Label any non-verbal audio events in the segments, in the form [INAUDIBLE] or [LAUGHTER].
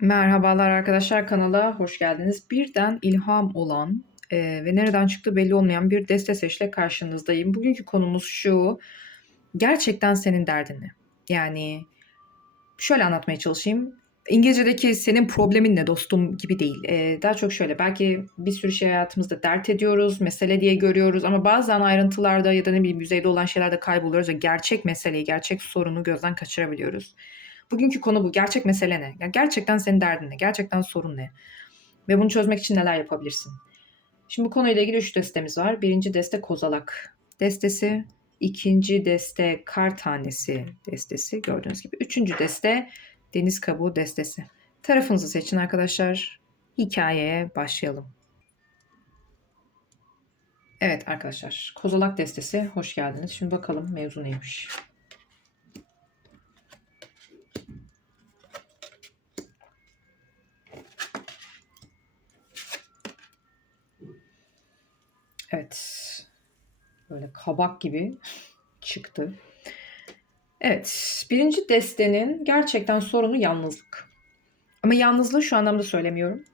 Merhabalar arkadaşlar kanala hoş geldiniz. Birden ilham olan e, ve nereden çıktığı belli olmayan bir deste seçle karşınızdayım. Bugünkü konumuz şu. Gerçekten senin derdin ne? Yani şöyle anlatmaya çalışayım. İngilizce'deki senin problemin ne dostum gibi değil. E, daha çok şöyle belki bir sürü şey hayatımızda dert ediyoruz, mesele diye görüyoruz ama bazen ayrıntılarda ya da ne bileyim yüzeyde olan şeylerde kayboluyoruz ve gerçek meseleyi, gerçek sorunu gözden kaçırabiliyoruz. Bugünkü konu bu. Gerçek mesele ne? Yani gerçekten senin derdin ne? Gerçekten sorun ne? Ve bunu çözmek için neler yapabilirsin? Şimdi bu konuyla ilgili üç destemiz var. Birinci deste kozalak destesi. ikinci deste kar tanesi destesi gördüğünüz gibi. Üçüncü deste deniz kabuğu destesi. Tarafınızı seçin arkadaşlar. Hikayeye başlayalım. Evet arkadaşlar kozalak destesi hoş geldiniz. Şimdi bakalım mevzu neymiş. Evet. Böyle kabak gibi çıktı. Evet. Birinci destenin gerçekten sorunu yalnızlık. Ama yalnızlığı şu anlamda söylemiyorum.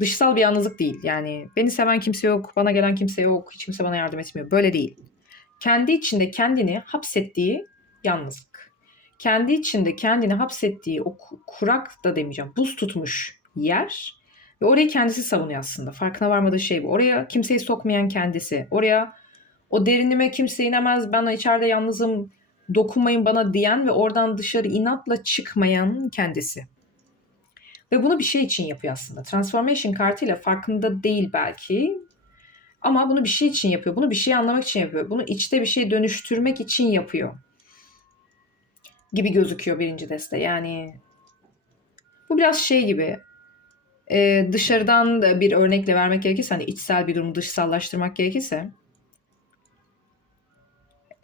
Dışsal bir yalnızlık değil. Yani beni seven kimse yok, bana gelen kimse yok, hiç kimse bana yardım etmiyor. Böyle değil. Kendi içinde kendini hapsettiği yalnızlık. Kendi içinde kendini hapsettiği o kurak da demeyeceğim, buz tutmuş yer ve orayı kendisi savunuyor aslında. Farkına varmadığı şey bu. Oraya kimseyi sokmayan kendisi. Oraya o derinime kimse inemez. Ben içeride yalnızım. Dokunmayın bana diyen ve oradan dışarı inatla çıkmayan kendisi. Ve bunu bir şey için yapıyor aslında. Transformation kartıyla farkında değil belki. Ama bunu bir şey için yapıyor. Bunu bir şey anlamak için yapıyor. Bunu içte bir şey dönüştürmek için yapıyor. Gibi gözüküyor birinci deste. Yani bu biraz şey gibi e, dışarıdan da bir örnekle vermek gerekirse hani içsel bir durumu dışsallaştırmak gerekirse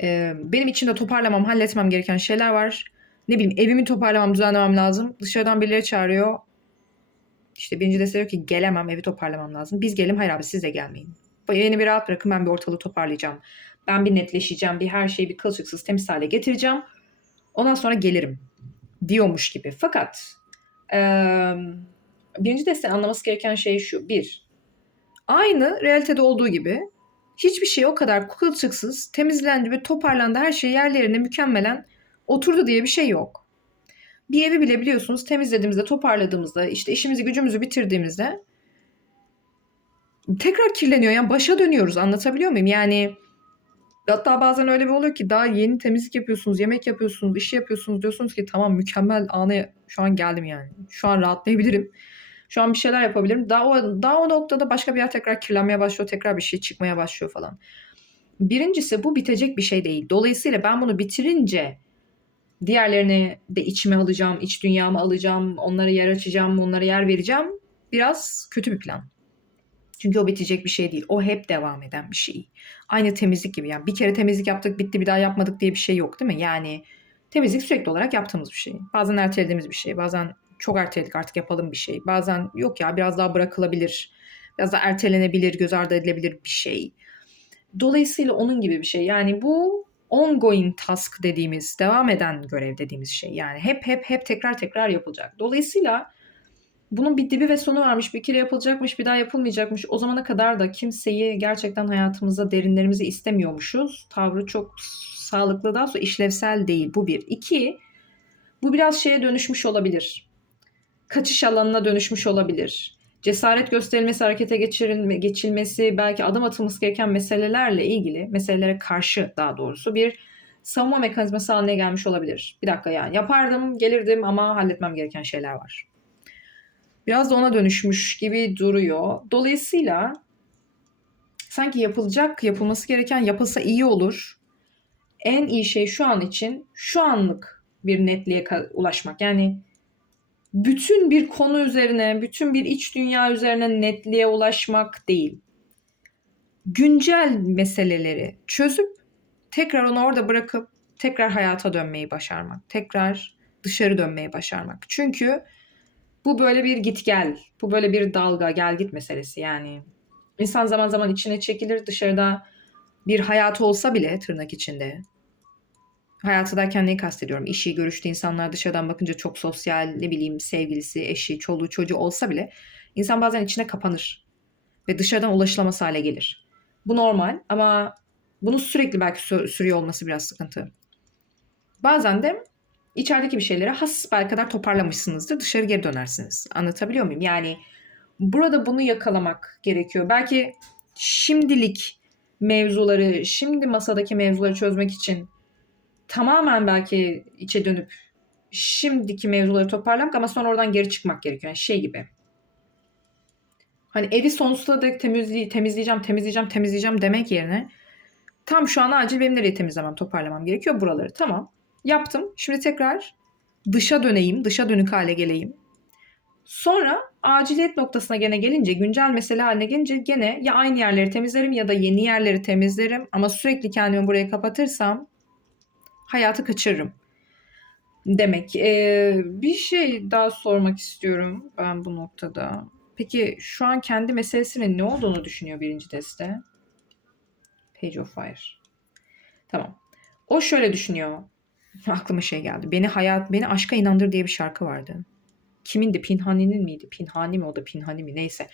e, benim içinde toparlamam, halletmem gereken şeyler var. Ne bileyim evimi toparlamam, düzenlemem lazım. Dışarıdan birileri çağırıyor. İşte birinci dese diyor ki gelemem, evi toparlamam lazım. Biz gelin, hayır abi siz de gelmeyin. Yeni bir rahat bırakın ben bir ortalığı toparlayacağım. Ben bir netleşeceğim, bir her şeyi bir kılçıksız temiz hale getireceğim. Ondan sonra gelirim diyormuş gibi. Fakat eee birinci desten anlaması gereken şey şu. Bir, aynı realitede olduğu gibi hiçbir şey o kadar kılçıksız, temizlendi ve toparlandı. Her şey yerlerine mükemmelen oturdu diye bir şey yok. Bir evi bile biliyorsunuz temizlediğimizde, toparladığımızda, işte işimizi gücümüzü bitirdiğimizde tekrar kirleniyor. Yani başa dönüyoruz anlatabiliyor muyum? Yani hatta bazen öyle bir oluyor ki daha yeni temizlik yapıyorsunuz, yemek yapıyorsunuz, işi yapıyorsunuz diyorsunuz ki tamam mükemmel anı şu an geldim yani. Şu an rahatlayabilirim. Şu an bir şeyler yapabilirim. Daha o, daha o noktada başka bir yer tekrar kirlenmeye başlıyor. Tekrar bir şey çıkmaya başlıyor falan. Birincisi bu bitecek bir şey değil. Dolayısıyla ben bunu bitirince diğerlerini de içime alacağım, iç dünyamı alacağım, onlara yer açacağım, onlara yer vereceğim. Biraz kötü bir plan. Çünkü o bitecek bir şey değil. O hep devam eden bir şey. Aynı temizlik gibi. Yani bir kere temizlik yaptık, bitti bir daha yapmadık diye bir şey yok değil mi? Yani temizlik sürekli olarak yaptığımız bir şey. Bazen ertelediğimiz bir şey. Bazen çok erteledik artık yapalım bir şey. Bazen yok ya biraz daha bırakılabilir. Biraz daha ertelenebilir, göz ardı edilebilir bir şey. Dolayısıyla onun gibi bir şey. Yani bu ongoing task dediğimiz, devam eden görev dediğimiz şey. Yani hep hep hep tekrar tekrar yapılacak. Dolayısıyla bunun bir dibi ve sonu varmış. Bir kere yapılacakmış, bir daha yapılmayacakmış. O zamana kadar da kimseyi gerçekten hayatımıza derinlerimizi istemiyormuşuz. Tavrı çok sağlıklı daha sonra işlevsel değil. Bu bir. İki, bu biraz şeye dönüşmüş olabilir kaçış alanına dönüşmüş olabilir. Cesaret gösterilmesi, harekete geçirilme, geçilmesi, belki adım atılması gereken meselelerle ilgili, meselelere karşı daha doğrusu bir savunma mekanizması haline gelmiş olabilir. Bir dakika yani yapardım, gelirdim ama halletmem gereken şeyler var. Biraz da ona dönüşmüş gibi duruyor. Dolayısıyla sanki yapılacak, yapılması gereken yapılsa iyi olur. En iyi şey şu an için şu anlık bir netliğe ulaşmak. Yani bütün bir konu üzerine, bütün bir iç dünya üzerine netliğe ulaşmak değil. Güncel meseleleri çözüp tekrar onu orada bırakıp tekrar hayata dönmeyi başarmak. Tekrar dışarı dönmeyi başarmak. Çünkü bu böyle bir git gel. Bu böyle bir dalga gel git meselesi yani. İnsan zaman zaman içine çekilir dışarıda bir hayat olsa bile tırnak içinde Hayatı derken neyi kastediyorum? İşi, görüştüğü insanlar dışarıdan bakınca çok sosyal, ne bileyim sevgilisi, eşi, çoluğu, çocuğu olsa bile insan bazen içine kapanır ve dışarıdan ulaşılamaz hale gelir. Bu normal ama bunu sürekli belki sü- sürüyor olması biraz sıkıntı. Bazen de içerideki bir şeyleri hasbel kadar toparlamışsınızdır. Dışarı geri dönersiniz. Anlatabiliyor muyum? Yani burada bunu yakalamak gerekiyor. Belki şimdilik mevzuları, şimdi masadaki mevzuları çözmek için tamamen belki içe dönüp şimdiki mevzuları toparlamak ama sonra oradan geri çıkmak gerekiyor. Yani şey gibi. Hani evi sonsuza dek temizley- temizleyeceğim, temizleyeceğim, temizleyeceğim demek yerine tam şu an acil benim nereye temizlemem, toparlamam gerekiyor buraları. Tamam. Yaptım. Şimdi tekrar dışa döneyim, dışa dönük hale geleyim. Sonra aciliyet noktasına gene gelince, güncel mesele haline gelince gene ya aynı yerleri temizlerim ya da yeni yerleri temizlerim. Ama sürekli kendimi buraya kapatırsam hayatı kaçırırım. Demek. Ee, bir şey daha sormak istiyorum ben bu noktada. Peki şu an kendi meselesinin ne olduğunu düşünüyor birinci deste? Page of Fire. Tamam. O şöyle düşünüyor. Aklıma şey geldi. Beni hayat, beni aşka inandır diye bir şarkı vardı. Kimindi? Pinhani'nin miydi? Pinhani mi o da Pinhani mi? Neyse.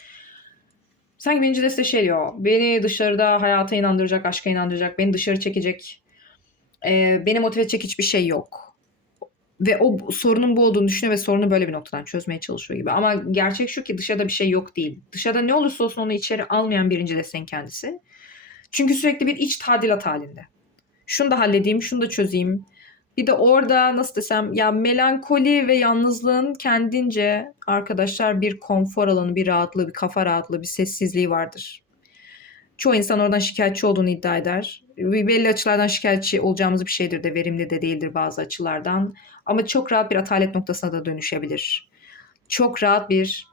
Sanki birinci deste şey diyor. Beni dışarıda hayata inandıracak, aşka inandıracak, beni dışarı çekecek, e, beni motive edecek hiçbir şey yok. Ve o sorunun bu olduğunu düşünüyor ve sorunu böyle bir noktadan çözmeye çalışıyor gibi. Ama gerçek şu ki dışarıda bir şey yok değil. Dışarıda ne olursa olsun onu içeri almayan birinci desteğin kendisi. Çünkü sürekli bir iç tadilat halinde. Şunu da halledeyim, şunu da çözeyim. Bir de orada nasıl desem ya melankoli ve yalnızlığın kendince arkadaşlar bir konfor alanı, bir rahatlığı, bir kafa rahatlığı, bir sessizliği vardır. Çoğu insan oradan şikayetçi olduğunu iddia eder. Belli açılardan şikayetçi olacağımız bir şeydir de verimli de değildir bazı açılardan. Ama çok rahat bir atalet noktasına da dönüşebilir. Çok rahat bir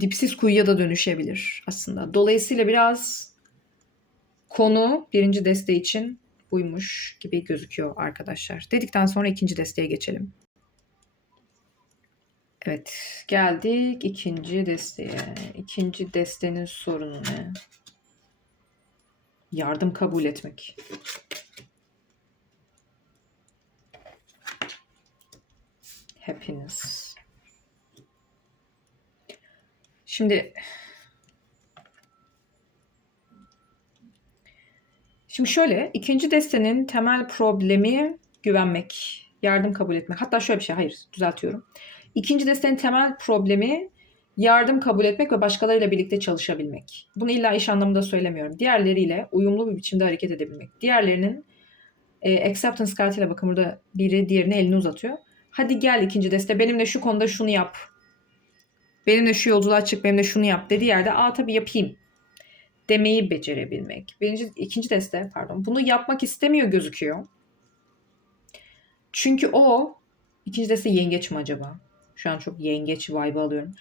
dipsiz kuyuya da dönüşebilir aslında. Dolayısıyla biraz konu birinci deste için buymuş gibi gözüküyor arkadaşlar. Dedikten sonra ikinci desteğe geçelim. Evet, geldik ikinci desteğe. İkinci destenin sorunu ne? Yardım kabul etmek. Happiness. Şimdi Şimdi şöyle, ikinci destenin temel problemi güvenmek, yardım kabul etmek. Hatta şöyle bir şey, hayır düzeltiyorum. İkinci destenin temel problemi yardım kabul etmek ve başkalarıyla birlikte çalışabilmek. Bunu illa iş anlamında söylemiyorum. Diğerleriyle uyumlu bir biçimde hareket edebilmek. Diğerlerinin e, acceptance kartıyla bakın burada biri diğerine elini uzatıyor. Hadi gel ikinci deste benimle şu konuda şunu yap. Benimle şu yolculuğa çık, benimle şunu yap dediği yerde aa tabii yapayım demeyi becerebilmek. Birinci, ikinci deste pardon. Bunu yapmak istemiyor gözüküyor. Çünkü o ikinci deste yengeç mi acaba? Şu an çok yengeç vibe alıyorum.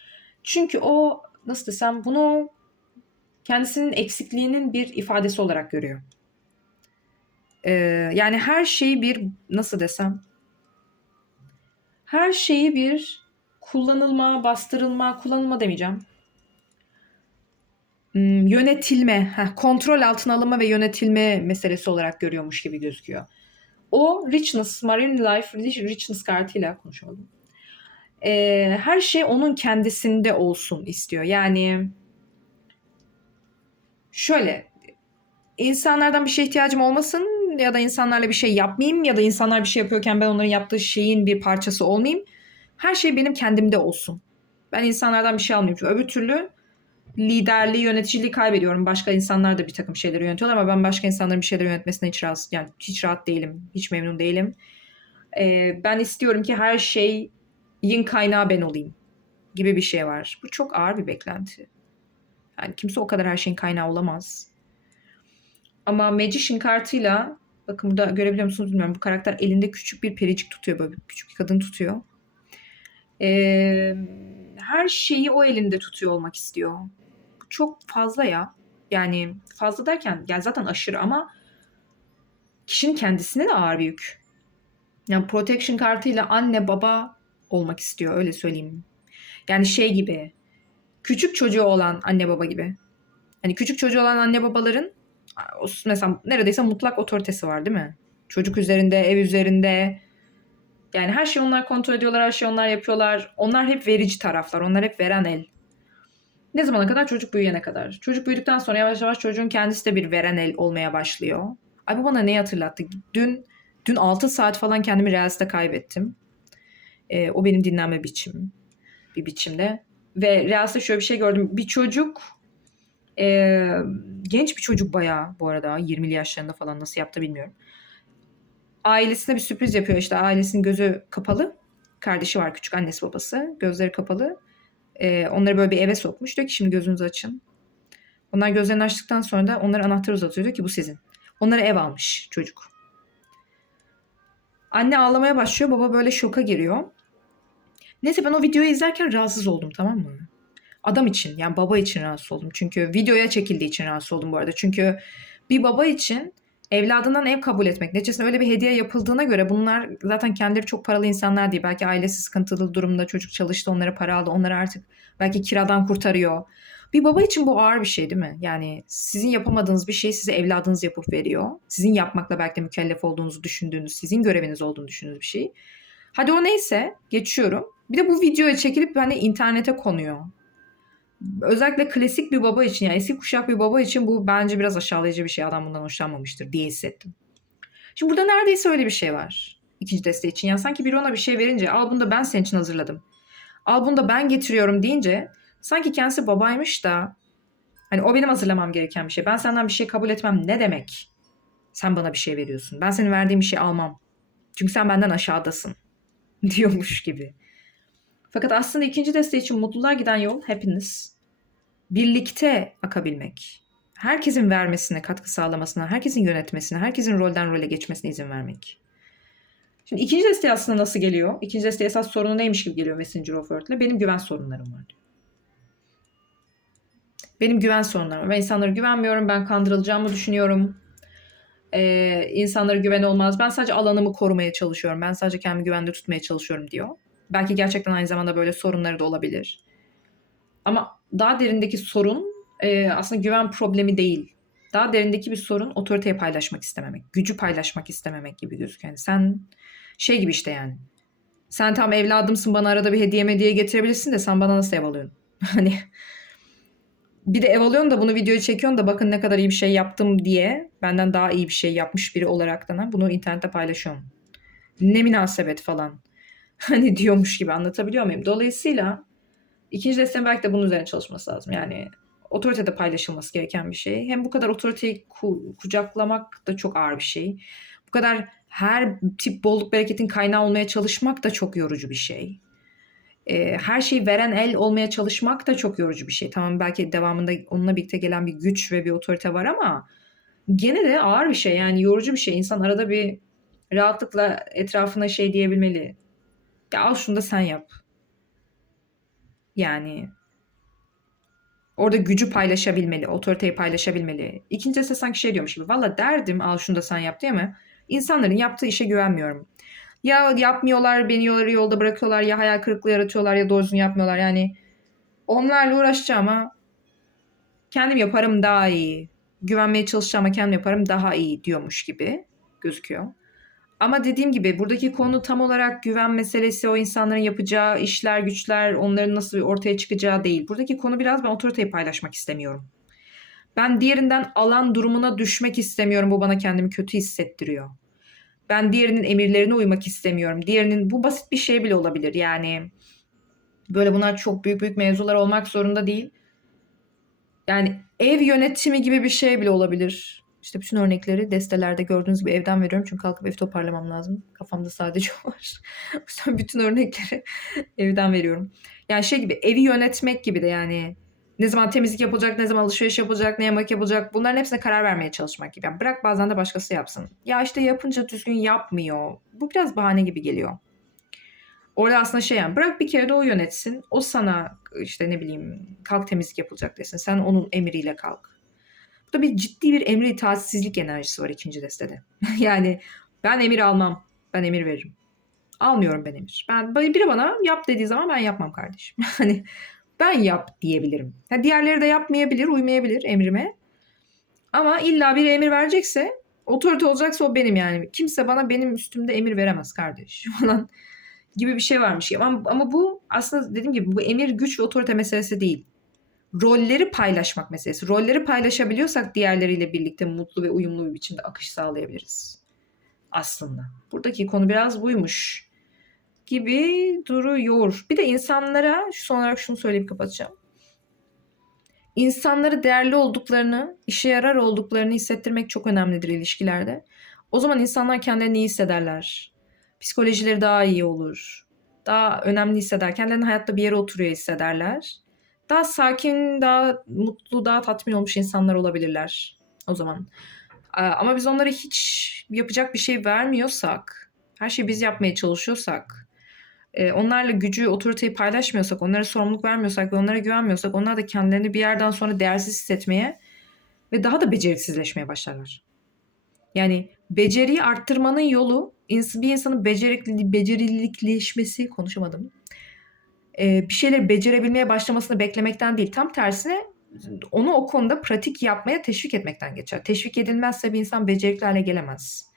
Çünkü o nasıl desem bunu kendisinin eksikliğinin bir ifadesi olarak görüyor. Ee, yani her şeyi bir nasıl desem her şeyi bir kullanılma, bastırılma, kullanılma demeyeceğim Hmm, yönetilme, heh, kontrol altına alınma ve yönetilme meselesi olarak görüyormuş gibi gözüküyor. O richness, marine life richness kartıyla konuşalım. Ee, her şey onun kendisinde olsun istiyor. Yani şöyle insanlardan bir şey ihtiyacım olmasın ya da insanlarla bir şey yapmayayım ya da insanlar bir şey yapıyorken ben onların yaptığı şeyin bir parçası olmayayım. Her şey benim kendimde olsun. Ben insanlardan bir şey almayayım. Çünkü öbür türlü liderliği, yöneticiliği kaybediyorum. Başka insanlar da bir takım şeyleri yönetiyorlar ama ben başka insanların bir şeyleri yönetmesine hiç rahat, yani hiç rahat değilim. Hiç memnun değilim. Ee, ben istiyorum ki her şeyin kaynağı ben olayım gibi bir şey var. Bu çok ağır bir beklenti. Yani kimse o kadar her şeyin kaynağı olamaz. Ama Magician kartıyla bakın burada görebiliyor musunuz bilmiyorum. Bu karakter elinde küçük bir pericik tutuyor. Böyle küçük bir kadın tutuyor. Ee, her şeyi o elinde tutuyor olmak istiyor çok fazla ya. Yani fazla derken yani zaten aşırı ama kişinin kendisine de ağır bir yük. Yani protection kartıyla anne baba olmak istiyor öyle söyleyeyim. Yani şey gibi küçük çocuğu olan anne baba gibi. Hani küçük çocuğu olan anne babaların mesela neredeyse mutlak otoritesi var değil mi? Çocuk üzerinde, ev üzerinde. Yani her şeyi onlar kontrol ediyorlar, her şeyi onlar yapıyorlar. Onlar hep verici taraflar, onlar hep veren el. Ne zamana kadar? Çocuk büyüyene kadar. Çocuk büyüdükten sonra yavaş yavaş çocuğun kendisi de bir veren el olmaya başlıyor. Ay bu bana neyi hatırlattı? Dün dün 6 saat falan kendimi Reels'te kaybettim. Ee, o benim dinlenme biçimim. Bir biçimde. Ve Reels'te şöyle bir şey gördüm. Bir çocuk e, genç bir çocuk bayağı bu arada 20'li yaşlarında falan nasıl yaptı bilmiyorum. Ailesine bir sürpriz yapıyor işte ailesinin gözü kapalı. Kardeşi var küçük annesi babası gözleri kapalı. E, onları böyle bir eve sokmuş diyor ki şimdi gözünüzü açın. Onlar gözlerini açtıktan sonra da onlara anahtar uzatıyor diyor ki bu sizin. Onlara ev almış çocuk. Anne ağlamaya başlıyor baba böyle şoka giriyor. Neyse ben o videoyu izlerken rahatsız oldum tamam mı? Adam için yani baba için rahatsız oldum. Çünkü videoya çekildiği için rahatsız oldum bu arada. Çünkü bir baba için evladından ev kabul etmek. Neticesinde öyle bir hediye yapıldığına göre bunlar zaten kendileri çok paralı insanlar değil. Belki ailesi sıkıntılı durumda çocuk çalıştı onlara para aldı. Onları artık belki kiradan kurtarıyor. Bir baba için bu ağır bir şey değil mi? Yani sizin yapamadığınız bir şeyi size evladınız yapıp veriyor. Sizin yapmakla belki de mükellef olduğunuzu düşündüğünüz, sizin göreviniz olduğunu düşündüğünüz bir şey. Hadi o neyse geçiyorum. Bir de bu videoya çekilip hani internete konuyor. Özellikle klasik bir baba için yani eski kuşak bir baba için bu bence biraz aşağılayıcı bir şey. Adam bundan hoşlanmamıştır diye hissettim. Şimdi burada neredeyse öyle bir şey var. ikinci desteği için. Yani sanki biri ona bir şey verince al bunu da ben senin için hazırladım. Al bunu da ben getiriyorum deyince sanki kendisi babaymış da hani o benim hazırlamam gereken bir şey. Ben senden bir şey kabul etmem ne demek? Sen bana bir şey veriyorsun. Ben senin verdiğin bir şey almam. Çünkü sen benden aşağıdasın [LAUGHS] diyormuş gibi. Fakat aslında ikinci desteği için mutluluğa giden yol happiness. Birlikte akabilmek. Herkesin vermesine, katkı sağlamasına, herkesin yönetmesine, herkesin rolden role geçmesine izin vermek. Şimdi ikinci desteği aslında nasıl geliyor? İkinci desteği esas sorunu neymiş gibi geliyor Messenger of Earth'le. Benim güven sorunlarım var. Benim güven sorunlarım. Ben insanlara güvenmiyorum. Ben kandırılacağımı düşünüyorum. Ee, insanlara güven olmaz. Ben sadece alanımı korumaya çalışıyorum. Ben sadece kendimi güvende tutmaya çalışıyorum diyor. Belki gerçekten aynı zamanda böyle sorunları da olabilir. Ama daha derindeki sorun e, aslında güven problemi değil. Daha derindeki bir sorun otoriteye paylaşmak istememek. Gücü paylaşmak istememek gibi gözüküyor. Yani sen şey gibi işte yani. Sen tam evladımsın bana arada bir hediye hediye getirebilirsin de sen bana nasıl ev alıyorsun? [LAUGHS] Hani bir de ev alıyorsun da bunu videoyu çekiyorsun da bakın ne kadar iyi bir şey yaptım diye benden daha iyi bir şey yapmış biri olarak da bunu internette paylaşıyorum. Ne münasebet falan. [LAUGHS] Hani diyormuş gibi anlatabiliyor muyum? Dolayısıyla ikinci desteğin belki de bunun üzerine çalışması lazım. Yani otoritede paylaşılması gereken bir şey. Hem bu kadar otoriteyi ku- kucaklamak da çok ağır bir şey. Bu kadar her tip bolluk bereketin kaynağı olmaya çalışmak da çok yorucu bir şey. Ee, her şeyi veren el olmaya çalışmak da çok yorucu bir şey. Tamam belki devamında onunla birlikte gelen bir güç ve bir otorite var ama gene de ağır bir şey. Yani yorucu bir şey. İnsan arada bir rahatlıkla etrafına şey diyebilmeli. Ya al şunu da sen yap. Yani orada gücü paylaşabilmeli, otoriteyi paylaşabilmeli. İkincisi sanki şey diyormuş gibi. Valla derdim al şunu da sen yap diye mi? İnsanların yaptığı işe güvenmiyorum. Ya yapmıyorlar, beni yolları yolda bırakıyorlar, ya hayal kırıklığı yaratıyorlar ya doğrusunu yapmıyorlar. Yani onlarla uğraşacağım ama kendim yaparım daha iyi. Güvenmeye çalışacağım ama kendim yaparım daha iyi diyormuş gibi gözüküyor. Ama dediğim gibi buradaki konu tam olarak güven meselesi, o insanların yapacağı işler, güçler, onların nasıl ortaya çıkacağı değil. Buradaki konu biraz ben otoriteyi paylaşmak istemiyorum. Ben diğerinden alan durumuna düşmek istemiyorum. Bu bana kendimi kötü hissettiriyor. Ben diğerinin emirlerine uymak istemiyorum. Diğerinin bu basit bir şey bile olabilir. Yani böyle bunlar çok büyük büyük mevzular olmak zorunda değil. Yani ev yönetimi gibi bir şey bile olabilir. İşte bütün örnekleri destelerde gördüğünüz gibi evden veriyorum. Çünkü kalkıp evi toparlamam lazım. Kafamda sadece [LAUGHS] var. o yüzden bütün örnekleri evden veriyorum. Yani şey gibi evi yönetmek gibi de yani ne zaman temizlik yapılacak, ne zaman alışveriş yapılacak, ne yemek yapılacak bunların hepsine karar vermeye çalışmak gibi. Yani bırak bazen de başkası yapsın. Ya işte yapınca düzgün yapmıyor. Bu biraz bahane gibi geliyor. Orada aslında şey yani bırak bir kere de o yönetsin. O sana işte ne bileyim kalk temizlik yapılacak desin. Sen onun emriyle kalk. Burada bir ciddi bir emri itaatsizlik enerjisi var ikinci destede. [LAUGHS] yani ben emir almam. Ben emir veririm. Almıyorum ben emir. Ben biri bana yap dediği zaman ben yapmam kardeşim. [LAUGHS] Hani ben yap diyebilirim. Yani diğerleri de yapmayabilir, uymayabilir emrime. Ama illa bir emir verecekse otorite olacaksa o benim yani. Kimse bana benim üstümde emir veremez kardeş [LAUGHS] falan gibi bir şey varmış. Ama, ama bu aslında dediğim gibi bu emir güç ve otorite meselesi değil. Rolleri paylaşmak meselesi. Rolleri paylaşabiliyorsak diğerleriyle birlikte mutlu ve uyumlu bir biçimde akış sağlayabiliriz. Aslında. Buradaki konu biraz buymuş gibi duruyor. Bir de insanlara şu son olarak şunu söyleyip kapatacağım. İnsanları değerli olduklarını, işe yarar olduklarını hissettirmek çok önemlidir ilişkilerde. O zaman insanlar kendilerini iyi hissederler. Psikolojileri daha iyi olur. Daha önemli hisseder. Kendilerini hayatta bir yere oturuyor hissederler. Daha sakin, daha mutlu, daha tatmin olmuş insanlar olabilirler o zaman. Ee, Ama biz onlara hiç yapacak bir şey vermiyorsak, her şeyi biz yapmaya çalışıyorsak, e, onlarla gücü, otoriteyi paylaşmıyorsak, onlara sorumluluk vermiyorsak ve onlara güvenmiyorsak onlar da kendilerini bir yerden sonra değersiz hissetmeye ve daha da beceriksizleşmeye başlarlar. Yani beceriyi arttırmanın yolu bir insanın becerikli, becerilikleşmesi, konuşamadım. E, bir şeyleri becerebilmeye başlamasını beklemekten değil. Tam tersine onu o konuda pratik yapmaya teşvik etmekten geçer. Teşvik edilmezse bir insan becerikli hale gelemez.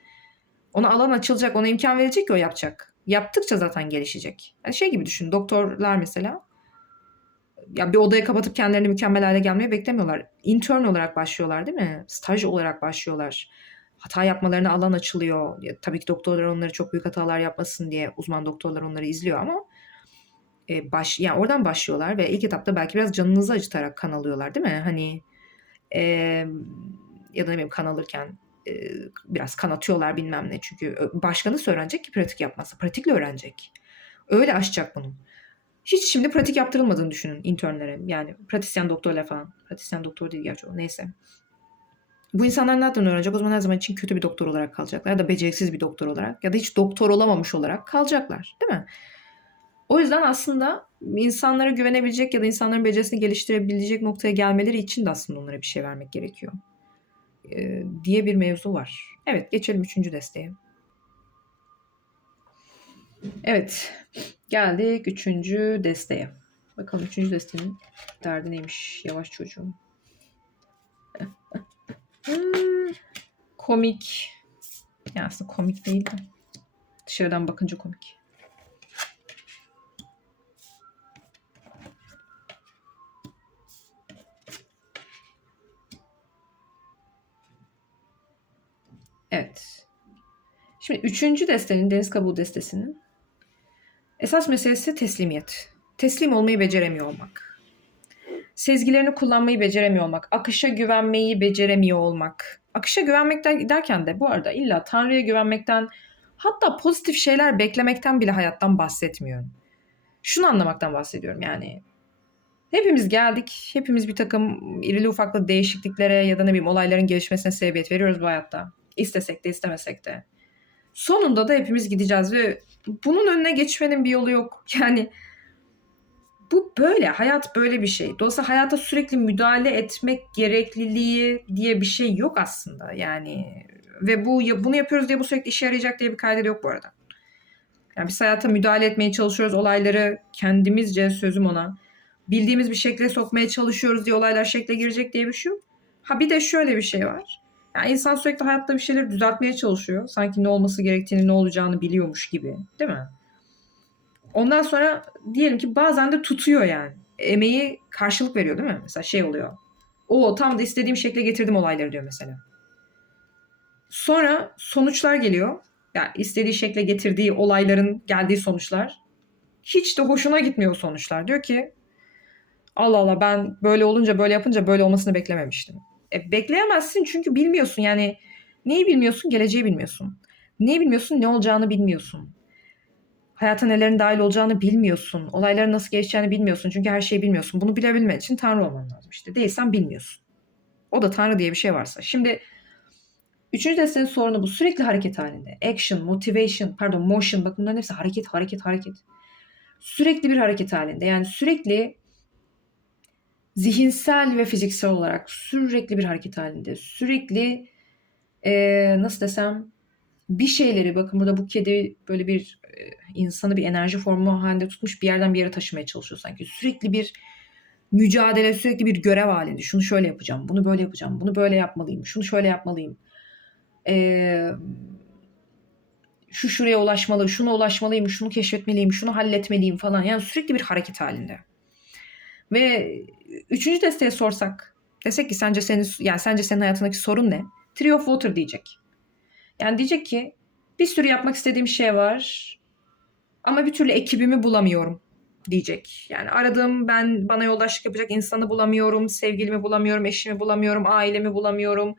Ona alan açılacak, ona imkan verecek ki o yapacak. Yaptıkça zaten gelişecek. Yani şey gibi düşün, doktorlar mesela. Ya bir odaya kapatıp kendilerini mükemmel hale gelmeye beklemiyorlar. Intern olarak başlıyorlar değil mi? Staj olarak başlıyorlar. Hata yapmalarına alan açılıyor. Ya, tabii ki doktorlar onları çok büyük hatalar yapmasın diye uzman doktorlar onları izliyor ama e, baş yani oradan başlıyorlar ve ilk etapta belki biraz canınızı acıtarak kan alıyorlar değil mi? Hani e, ya da ne bileyim kan alırken biraz kan atıyorlar bilmem ne. Çünkü başka nasıl öğrenecek ki pratik yapmazsa? Pratikle öğrenecek. Öyle aşacak bunu. Hiç şimdi pratik yaptırılmadığını düşünün internlere. Yani pratisyen doktorlar falan. Pratisyen doktor değil gerçi o. Neyse. Bu insanlar nereden öğrenecek? O zaman her zaman için kötü bir doktor olarak kalacaklar. Ya da beceriksiz bir doktor olarak. Ya da hiç doktor olamamış olarak kalacaklar. Değil mi? O yüzden aslında insanlara güvenebilecek ya da insanların becerisini geliştirebilecek noktaya gelmeleri için de aslında onlara bir şey vermek gerekiyor. Ee, diye bir mevzu var. Evet geçelim üçüncü desteğe. Evet geldik üçüncü desteğe. Bakalım üçüncü desteğin derdi neymiş yavaş çocuğum. [LAUGHS] Komik. Ya aslında komik değil de. Dışarıdan bakınca komik. Evet. Şimdi üçüncü destenin, deniz kabuğu destesinin esas meselesi teslimiyet. Teslim olmayı beceremiyor olmak. Sezgilerini kullanmayı beceremiyor olmak. Akışa güvenmeyi beceremiyor olmak. Akışa güvenmek der- derken de bu arada illa Tanrı'ya güvenmekten hatta pozitif şeyler beklemekten bile hayattan bahsetmiyorum. Şunu anlamaktan bahsediyorum yani. Hepimiz geldik. Hepimiz bir takım irili ufaklı değişikliklere ya da ne bileyim olayların gelişmesine sebebiyet veriyoruz bu hayatta. İstesek de istemesek de. Sonunda da hepimiz gideceğiz ve bunun önüne geçmenin bir yolu yok. [LAUGHS] Yani bu böyle. Hayat böyle bir şey. Dolayısıyla hayata sürekli müdahale etmek gerekliliği diye bir şey yok aslında. Yani ve bu bunu yapıyoruz diye bu sürekli işe yarayacak diye bir kaydı yok bu arada. Yani biz hayata müdahale etmeye çalışıyoruz. Olayları kendimizce sözüm ona bildiğimiz bir şekle sokmaya çalışıyoruz diye olaylar şekle girecek diye bir şey yok. Ha bir de şöyle bir şey var. Yani insan sürekli hayatta bir şeyleri düzeltmeye çalışıyor. Sanki ne olması gerektiğini, ne olacağını biliyormuş gibi. Değil mi? Ondan sonra diyelim ki bazen de tutuyor yani. Emeği karşılık veriyor değil mi? Mesela şey oluyor. O tam da istediğim şekle getirdim olayları diyor mesela. Sonra sonuçlar geliyor. Yani istediği şekle getirdiği olayların geldiği sonuçlar. Hiç de hoşuna gitmiyor sonuçlar. Diyor ki Allah Allah ben böyle olunca böyle yapınca böyle olmasını beklememiştim. E, bekleyemezsin çünkü bilmiyorsun yani neyi bilmiyorsun geleceği bilmiyorsun. Neyi bilmiyorsun ne olacağını bilmiyorsun. Hayata nelerin dahil olacağını bilmiyorsun. Olayların nasıl geçeceğini bilmiyorsun. Çünkü her şeyi bilmiyorsun. Bunu bilebilmen için Tanrı olman lazım işte. Değilsen bilmiyorsun. O da Tanrı diye bir şey varsa. Şimdi üçüncü destenin sorunu bu. Sürekli hareket halinde. Action, motivation, pardon motion. Bak bunların hepsi hareket, hareket, hareket. Sürekli bir hareket halinde. Yani sürekli zihinsel ve fiziksel olarak sürekli bir hareket halinde. Sürekli eee, nasıl desem bir şeyleri bakın burada bu kedi böyle bir e, insanı bir enerji formu halinde tutmuş bir yerden bir yere taşımaya çalışıyor sanki. Sürekli bir mücadele sürekli bir görev halinde. Şunu şöyle yapacağım, bunu böyle yapacağım, bunu böyle yapmalıyım, şunu şöyle yapmalıyım. Ee, şu şuraya ulaşmalı, şuna ulaşmalıyım, şunu keşfetmeliyim, şunu halletmeliyim falan. Yani sürekli bir hareket halinde. Ve üçüncü desteğe sorsak, desek ki sence senin yani sence senin hayatındaki sorun ne? Tree of Water diyecek. Yani diyecek ki bir sürü yapmak istediğim şey var ama bir türlü ekibimi bulamıyorum diyecek. Yani aradığım ben bana yoldaşlık yapacak insanı bulamıyorum, sevgilimi bulamıyorum, eşimi bulamıyorum, ailemi bulamıyorum,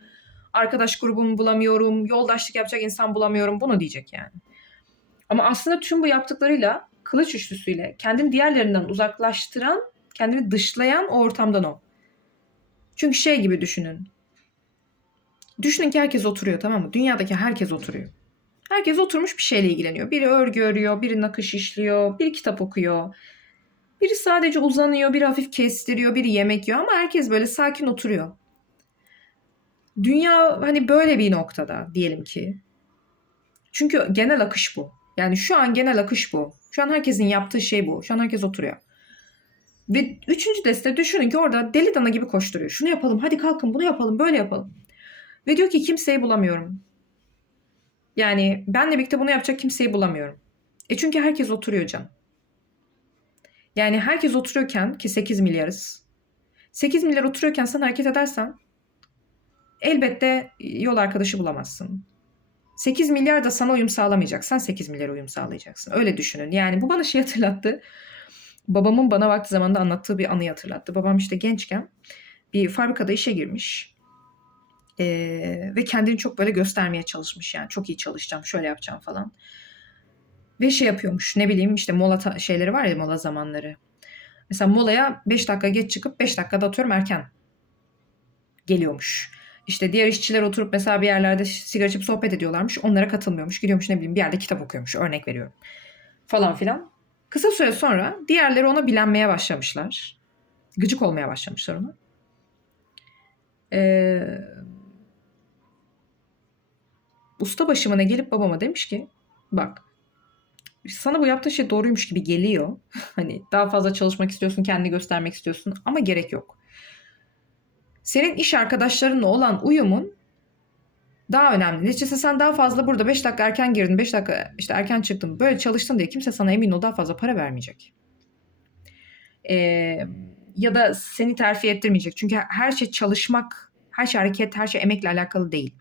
arkadaş grubumu bulamıyorum, yoldaşlık yapacak insan bulamıyorum bunu diyecek yani. Ama aslında tüm bu yaptıklarıyla kılıç üçlüsüyle kendini diğerlerinden uzaklaştıran, kendini dışlayan o ortamdan o. Çünkü şey gibi düşünün. Düşünün ki herkes oturuyor tamam mı? Dünyadaki herkes oturuyor. Herkes oturmuş bir şeyle ilgileniyor. Biri örgü örüyor, biri nakış işliyor, biri kitap okuyor. Biri sadece uzanıyor, biri hafif kestiriyor, biri yemek yiyor ama herkes böyle sakin oturuyor. Dünya hani böyle bir noktada diyelim ki. Çünkü genel akış bu. Yani şu an genel akış bu. Şu an herkesin yaptığı şey bu. Şu an herkes oturuyor. Ve üçüncü deste düşünün ki orada deli dana gibi koşturuyor. Şunu yapalım, hadi kalkın, bunu yapalım, böyle yapalım. Ve diyor ki kimseyi bulamıyorum. Yani benle birlikte bunu yapacak kimseyi bulamıyorum. E çünkü herkes oturuyor can. Yani herkes oturuyorken ki 8 milyarız. 8 milyar oturuyorken sen hareket edersen elbette yol arkadaşı bulamazsın. 8 milyar da sana uyum sağlamayacak. Sen 8 milyar uyum sağlayacaksın. Öyle düşünün. Yani bu bana şey hatırlattı. Babamın bana vakti zamanında anlattığı bir anıyı hatırlattı. Babam işte gençken bir fabrikada işe girmiş. Ee, ve kendini çok böyle göstermeye çalışmış yani. Çok iyi çalışacağım, şöyle yapacağım falan. Ve şey yapıyormuş ne bileyim işte mola şeyleri var ya mola zamanları. Mesela molaya 5 dakika geç çıkıp 5 dakikada atıyorum erken geliyormuş. İşte diğer işçiler oturup mesela bir yerlerde sigara içip sohbet ediyorlarmış. Onlara katılmıyormuş. Gidiyormuş ne bileyim bir yerde kitap okuyormuş. Örnek veriyorum. Falan filan. Kısa süre sonra diğerleri ona bilenmeye başlamışlar. Gıcık olmaya başlamışlar ona. Ee, usta başımına gelip babama demiş ki bak sana bu yaptığın şey doğruymuş gibi geliyor. [LAUGHS] hani daha fazla çalışmak istiyorsun, kendini göstermek istiyorsun ama gerek yok. Senin iş arkadaşlarınla olan uyumun daha önemli. Neticede sen daha fazla burada 5 dakika erken girdin, 5 dakika işte erken çıktın, böyle çalıştın diye kimse sana emin ol daha fazla para vermeyecek. Ee, ya da seni terfi ettirmeyecek. Çünkü her şey çalışmak, her şey hareket, her şey emekle alakalı değil.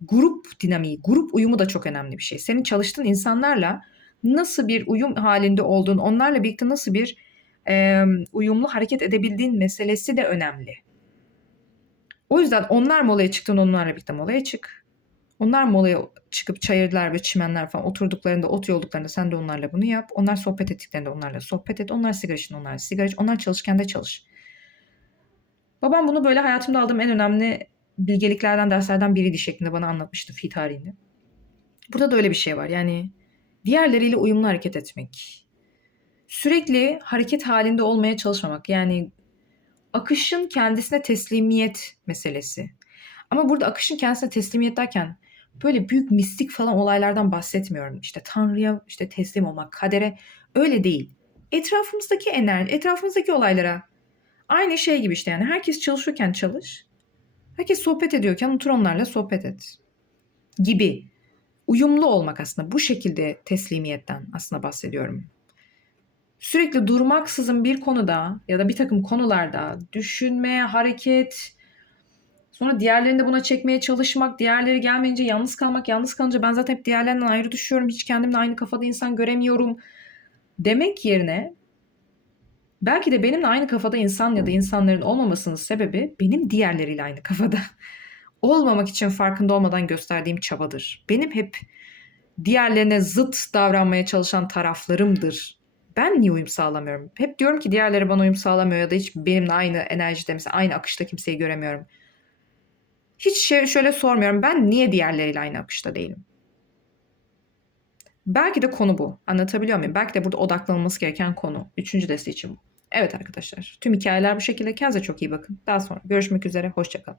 Grup dinamiği, grup uyumu da çok önemli bir şey. Senin çalıştığın insanlarla nasıl bir uyum halinde olduğun, onlarla birlikte nasıl bir e, uyumlu hareket edebildiğin meselesi de önemli. O yüzden onlar molaya çıktığında onlarla birlikte molaya çık. Onlar molaya çıkıp çayırlar ve çimenler falan oturduklarında, ot yolduklarında sen de onlarla bunu yap. Onlar sohbet ettiklerinde onlarla sohbet et. Onlar sigara için onlarla sigara iç. Onlar çalışırken de çalış. Babam bunu böyle hayatımda aldığım en önemli bilgeliklerden, derslerden biriydi şeklinde bana anlatmıştı fi tarihinde. Burada da öyle bir şey var. Yani diğerleriyle uyumlu hareket etmek. Sürekli hareket halinde olmaya çalışmamak. Yani akışın kendisine teslimiyet meselesi. Ama burada akışın kendisine teslimiyet derken böyle büyük mistik falan olaylardan bahsetmiyorum. İşte Tanrı'ya işte teslim olmak, kadere öyle değil. Etrafımızdaki enerji, etrafımızdaki olaylara aynı şey gibi işte yani herkes çalışırken çalış. Herkes sohbet ediyorken otur onlarla sohbet et. Gibi. Uyumlu olmak aslında bu şekilde teslimiyetten aslında bahsediyorum sürekli durmaksızın bir konuda ya da bir takım konularda düşünmeye, hareket, sonra diğerlerini de buna çekmeye çalışmak, diğerleri gelmeyince yalnız kalmak, yalnız kalınca ben zaten hep diğerlerinden ayrı düşüyorum, hiç kendimle aynı kafada insan göremiyorum demek yerine belki de benimle aynı kafada insan ya da insanların olmamasının sebebi benim diğerleriyle aynı kafada [LAUGHS] olmamak için farkında olmadan gösterdiğim çabadır. Benim hep diğerlerine zıt davranmaya çalışan taraflarımdır ben niye uyum sağlamıyorum? Hep diyorum ki diğerleri bana uyum sağlamıyor ya da hiç benimle aynı enerjide mesela aynı akışta kimseyi göremiyorum. Hiç şey, şöyle sormuyorum. Ben niye diğerleriyle aynı akışta değilim? Belki de konu bu. Anlatabiliyor muyum? Belki de burada odaklanılması gereken konu. Üçüncü deste için bu. Evet arkadaşlar. Tüm hikayeler bu şekilde. Kendinize çok iyi bakın. Daha sonra görüşmek üzere. Hoşçakalın.